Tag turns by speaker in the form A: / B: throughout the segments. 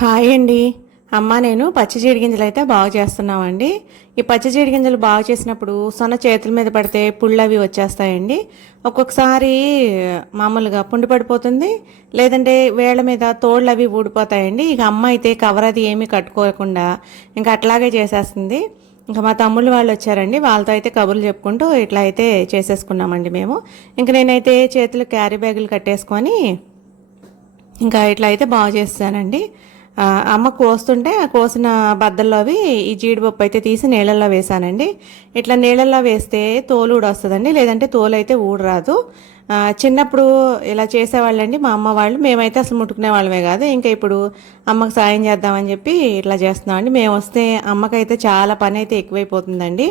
A: Hi అండి. అమ్మ నేను పచ్చి జీడిగింజలు అయితే బాగు చేస్తున్నామండి. ఈ పచ్చి జీడి గింజలు బాగు చేసినప్పుడు సొన చేతుల మీద పడితే పుళ్ళు అవి వచ్చేస్తాయండి. ఒక్కొక్కసారి మామూలుగా పుండి పడిపోతుంది లేదంటే వేళ్ళ మీద తోళ్ళు అవి ఊడిపోతాయండి. ఇక అమ్మ అయితే కవర్ అది ఏమీ కట్టుకోకుండా ఇంకా అట్లాగే చేసేస్తుంది. ఇంకా మా తమ్ముళ్ళు వాళ్ళు వచ్చారండి వాళ్ళతో అయితే కబుర్లు చెప్పుకుంటూ ఇట్లా అయితే చేసేసుకున్నామండి మేము. ఇంకా నేనైతే చేతులు క్యారీ బ్యాగులు కట్టేసుకొని ఇంకా ఇట్లా అయితే బాగు చేస్తానండి. అమ్మ కోస్తుంటే కోసిన బద్దల్లో అవి ఈ జీడిపప్పు అయితే తీసి నీళ్ళల్లో వేసానండి ఇట్లా నీళ్ళల్లో వేస్తే తోలు ఊడి వస్తుందండి. లేదంటే తోలు అయితే ఊడరాదు చిన్నప్పుడు ఇలా చేసేవాళ్ళండి. మా అమ్మ వాళ్ళు. మేమైతే అసలు ముట్టుకునే వాళ్ళమే కాదు. ఇంకా ఇప్పుడు అమ్మకు సాయం చేద్దామని చెప్పి ఇట్లా చేస్తున్నామండి. మేము వస్తే అమ్మకైతే చాలా పని అయితే ఎక్కువైపోతుందండి.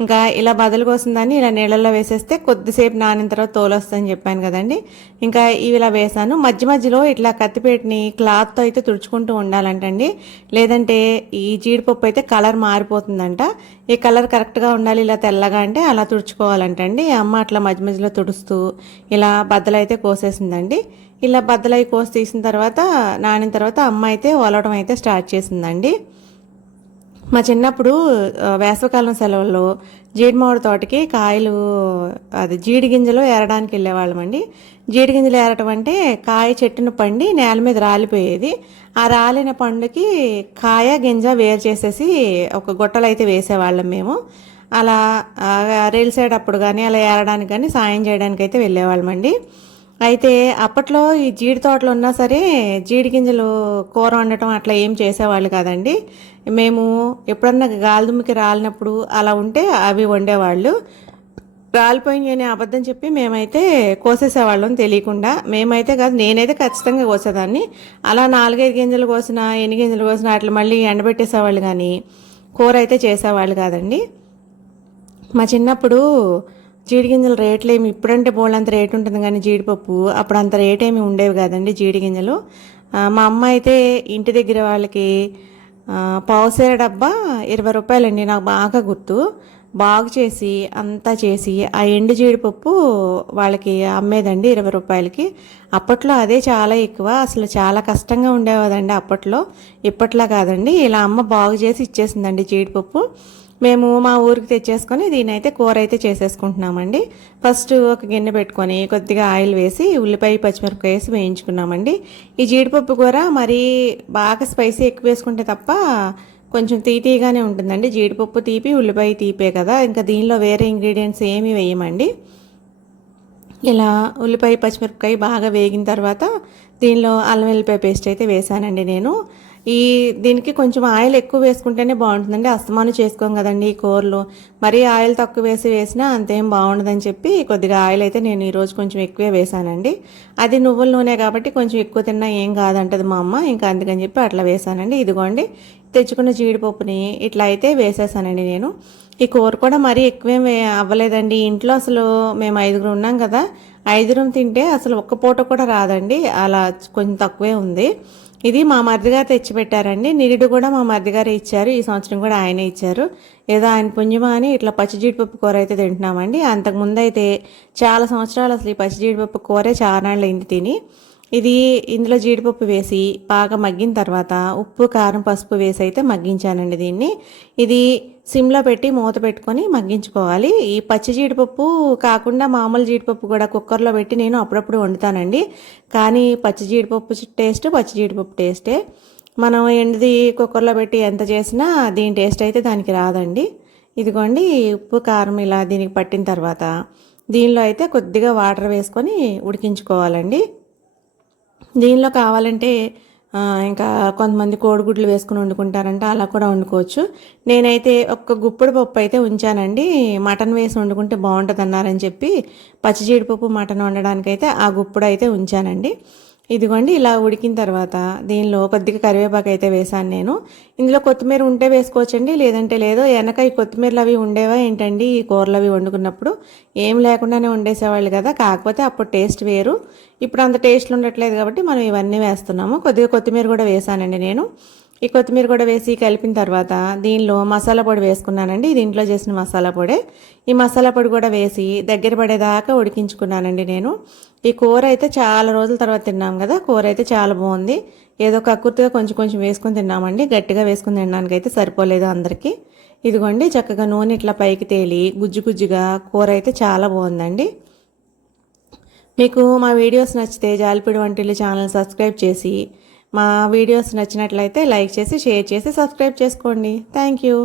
A: ఇంకా ఇలా బదులు కోసిందని ఇలా నీళ్ళల్లో వేసేస్తే కొద్దిసేపు నానిన తర్వాత తోలొస్తుందని చెప్పాను కదండి. ఇంకా ఇవి ఇలా వేసాను. మధ్య మధ్యలో ఇట్లా కత్తిపేటిని క్లాత్తో అయితే తుడుచుకుంటూ ఉండాలంటండి. లేదంటే ఈ జీడిపప్పు అయితే కలర్ మారిపోతుందంట. ఈ కలర్ కరెక్ట్గా ఉండాలి ఇలా తెల్లగా అంటే అలా తుడుచుకోవాలంటండి. అమ్మ అట్లా మధ్య మధ్యలో తుడుస్తూ ఇలా బద్దలు అయితే కోసేసిందండి. ఇలా బద్దలై కోసి తీసిన తర్వాత నానిన తర్వాత అమ్మ అయితే ఒలవడం అయితే స్టార్ట్ చేసిందండి. మా చిన్నప్పుడు వేసవకాలం వేసవికాలం సెలవుల్లో జీడి మామిడి తోటకి కాయలు అది జీడి గింజలు ఏరడానికి వెళ్ళేవాళ్ళమండి జీడి గింజలు ఏరటం అంటే కాయ చెట్టును పండి నేల మీద రాలిపోయేది. ఆ రాలిన పండుకి కాయ గింజ వేరు చేసేసి ఒక గుట్టలు అయితే వేసేవాళ్ళం మేము. అలా రేల్సేటప్పుడు కానీ అలా ఏరడానికి కానీ సాయం చేయడానికి అయితే వెళ్ళేవాళ్ళమండి అయితే అప్పట్లో ఈ జీడి తోటలు ఉన్నా సరే జీడి గింజలు కూర వండటం అట్లా ఏం చేసేవాళ్ళు కాదండి. మేము ఎప్పుడన్నా గాలిదుమ్మికి రాలినప్పుడు అలా ఉంటే అవి వండేవాళ్ళు. రాలిపోయింది అనే అబద్ధం చెప్పి మేమైతే కోసేసేవాళ్ళం తెలియకుండా. మేమైతే కాదు నేనైతే ఖచ్చితంగా కోసేదాన్ని. అలా నాలుగైదు గింజలు కోసిన ఎన్ని గింజలు కోసిన అట్లా మళ్ళీ ఎండబెట్టేసేవాళ్ళు కానీ కూర అయితే చేసేవాళ్ళు కాదండి. మా చిన్నప్పుడు జీడిగింజల రేట్లు ఏమి ఇప్పుడంటే బోళ్ళంత రేటు ఉంటుంది కానీ జీడిపప్పు అప్పుడు అంత రేట్ ఏమి ఉండేవి కాదండి జీడి గింజలు మా అమ్మ అయితే ఇంటి దగ్గర వాళ్ళకి పావుసేర డబ్బా ఇరవై రూపాయలండి నాకు బాగా గుర్తు. బాగు చేసి అంతా చేసి ఆ ఎండు జీడిపప్పు వాళ్ళకి అమ్మేదండి ఇరవై రూపాయలకి. అప్పట్లో అదే చాలా ఎక్కువ అసలు చాలా కష్టంగా ఉండేవాదండి అప్పట్లో. ఇప్పట్లా కాదండి ఇలా అమ్మ బాగు చేసి ఇచ్చేసిందండి జీడిపప్పు. మేము మా ఊరికి తెచ్చేసుకొని దీని అయితే కూర అయితే చేసేసుకుంటున్నామండి. ఫస్ట్ ఒక గిన్నె పెట్టుకొని కొద్దిగా ఆయిల్ వేసి ఉల్లిపాయ పచ్చిమిరపకాయ వేసి వేయించుకున్నామండి. ఈ జీడిపప్పు కూర మరీ బాగా స్పైసీ ఎక్కువ వేసుకుంటే తప్ప కొంచెం తీతీగానే ఉంటుందండి. జీడిపప్పు తీపి ఉల్లిపాయ తీపే కదా. ఇంకా దీనిలో వేరే ఇంగ్రీడియంట్స్ ఏమీ వేయమండి. ఇలా ఉల్లిపాయ పచ్చిమిరపకాయ బాగా వేగిన తర్వాత దీనిలో అల్లం వెల్లిపాయ పేస్ట్ అయితే వేసానండి నేను. ఈ దీనికి కొంచెం ఆయిల్ ఎక్కువ వేసుకుంటేనే బాగుంటుందండి. అస్తమాను చేసుకోం కదండి ఈ కూరలు. మరీ ఆయిల్ తక్కువ వేసి వేసినా అంతేం బాగుండదని చెప్పి కొద్దిగా ఆయిల్ అయితే నేను ఈరోజు కొంచెం ఎక్కువే వేసానండి. అది నువ్వుల నూనె కాబట్టి కొంచెం ఎక్కువ తిన్నా ఏం కాదంటది మా అమ్మ. ఇంకా అందుకని చెప్పి అట్లా వేసానండి. ఇదిగోండి తెచ్చుకున్న జీడిపప్పుని ఇట్లా అయితే వేసేసానండి నేను. ఈ కూర కూడా మరీ ఎక్కువేం అవ్వలేదండి. ఇంట్లో అసలు మేము ఐదుగురు ఉన్నాం కదా ఐదుగురం తింటే అసలు ఒక్క పూట కూడా రాదండి. అలా కొంచెం తక్కువే ఉంది. ఇది మా మరిదిగారు తెచ్చిపెట్టారండి. నిరుడు కూడా మా మరిదిగారు ఇచ్చారు. ఈ సంవత్సరం కూడా ఆయనే ఇచ్చారు. ఏదో ఆయన పుణ్యమా అని ఇట్లా పచ్చి జీడిపప్పు కూర అయితే తింటున్నామండి. అంతకుముందు అయితే చాలా సంవత్సరాలు అసలు ఈ పచ్చి జీడిపప్పు కూరే చాలా నాళ్ళు అయింది తిని. ఇది ఇందులో జీడిపప్పు వేసి బాగా మగ్గిన తర్వాత ఉప్పు కారం పసుపు వేసి అయితే మగ్గించానండి దీన్ని. ఇది సిమ్లో పెట్టి మూత పెట్టుకొని మగ్గించుకోవాలి. ఈ పచ్చి జీడిపప్పు కాకుండా మామూలు జీడిపప్పు కూడా కుక్కర్లో పెట్టి నేను అప్పుడప్పుడు వండుతానండి. కానీ పచ్చి జీడిపప్పు టేస్ట్ పచ్చి జీడిపప్పు టేస్టే. మనం ఎండిది కుక్కర్లో పెట్టి ఎంత చేసినా దీని టేస్ట్ అయితే దానికి రాదండి. ఇదిగోండి ఉప్పు కారం ఇలా దీనికి పట్టిన తర్వాత దీనిలో అయితే కొద్దిగా వాటర్ వేసుకొని ఉడికించుకోవాలండి. దీనిలో కావాలంటే ఇంకా కొంతమంది కోడిగుడ్లు వేసుకుని వండుకుంటారంట అలా కూడా వండుకోవచ్చు. నేనైతే ఒక్క గుప్పుడు పప్పు అయితే ఉంచానండి. మటన్ వేసి వండుకుంటే బాగుంటుంది అన్నారని చెప్పి పచ్చి జీడిపప్పు మటన్ వండడానికైతే ఆ గుప్పుడు అయితే ఉంచానండి. ఇదిగోండి ఇలా ఉడికిన తర్వాత దీనిలో కొద్దిగా కరివేపాకు అయితే వేసాను నేను. ఇందులో కొత్తిమీర ఉంటే వేసుకోవచ్చండి లేదంటే లేదో. వెనక ఈ కొత్తిమీరలు అవి ఉండేవా ఏంటండి? ఈ కూరలు అవి వండుకున్నప్పుడు ఏం లేకుండానే వండేసేవాళ్ళు కదా కాకపోతే అప్పుడు టేస్ట్ వేరు. ఇప్పుడు అంత టేస్ట్లు ఉండట్లేదు కాబట్టి మనం ఇవన్నీ వేస్తున్నాము. కొద్దిగా కొత్తిమీర కూడా వేసానండి నేను. ఈ కొత్తిమీర కూడా వేసి కలిపిన తర్వాత దీనిలో మసాలా పొడి వేసుకున్నానండి. ఇది ఇంట్లో చేసిన మసాలా పొడి. ఈ మసాలా పొడి కూడా వేసి దగ్గర పడేదాకా ఉడికించుకున్నానండి నేను. ఈ కూర అయితే చాలా రోజుల తర్వాత తిన్నాం కదా. కూర అయితే చాలా బాగుంది. ఏదో కక్కుర్తిగా కొంచెం కొంచెం వేసుకుని తిన్నామండి. గట్టిగా వేసుకుని తినడానికైతే సరిపోలేదు అందరికీ. ఇదిగోండి చక్కగా నూనె ఇట్లా పైకి తేలి గుజ్జు గుజ్జుగా కూర అయితే చాలా బాగుందండి. మీకు మా వీడియోస్ నచ్చితే జాలిపిడి వంటిల్లు ఛానల్ సబ్స్క్రైబ్ చేసి మా వీడియోస్ నచ్చినట్లయితే లైక్ చేసి షేర్ చేసి సబ్స్క్రైబ్ చేసుకోండి. Thank you.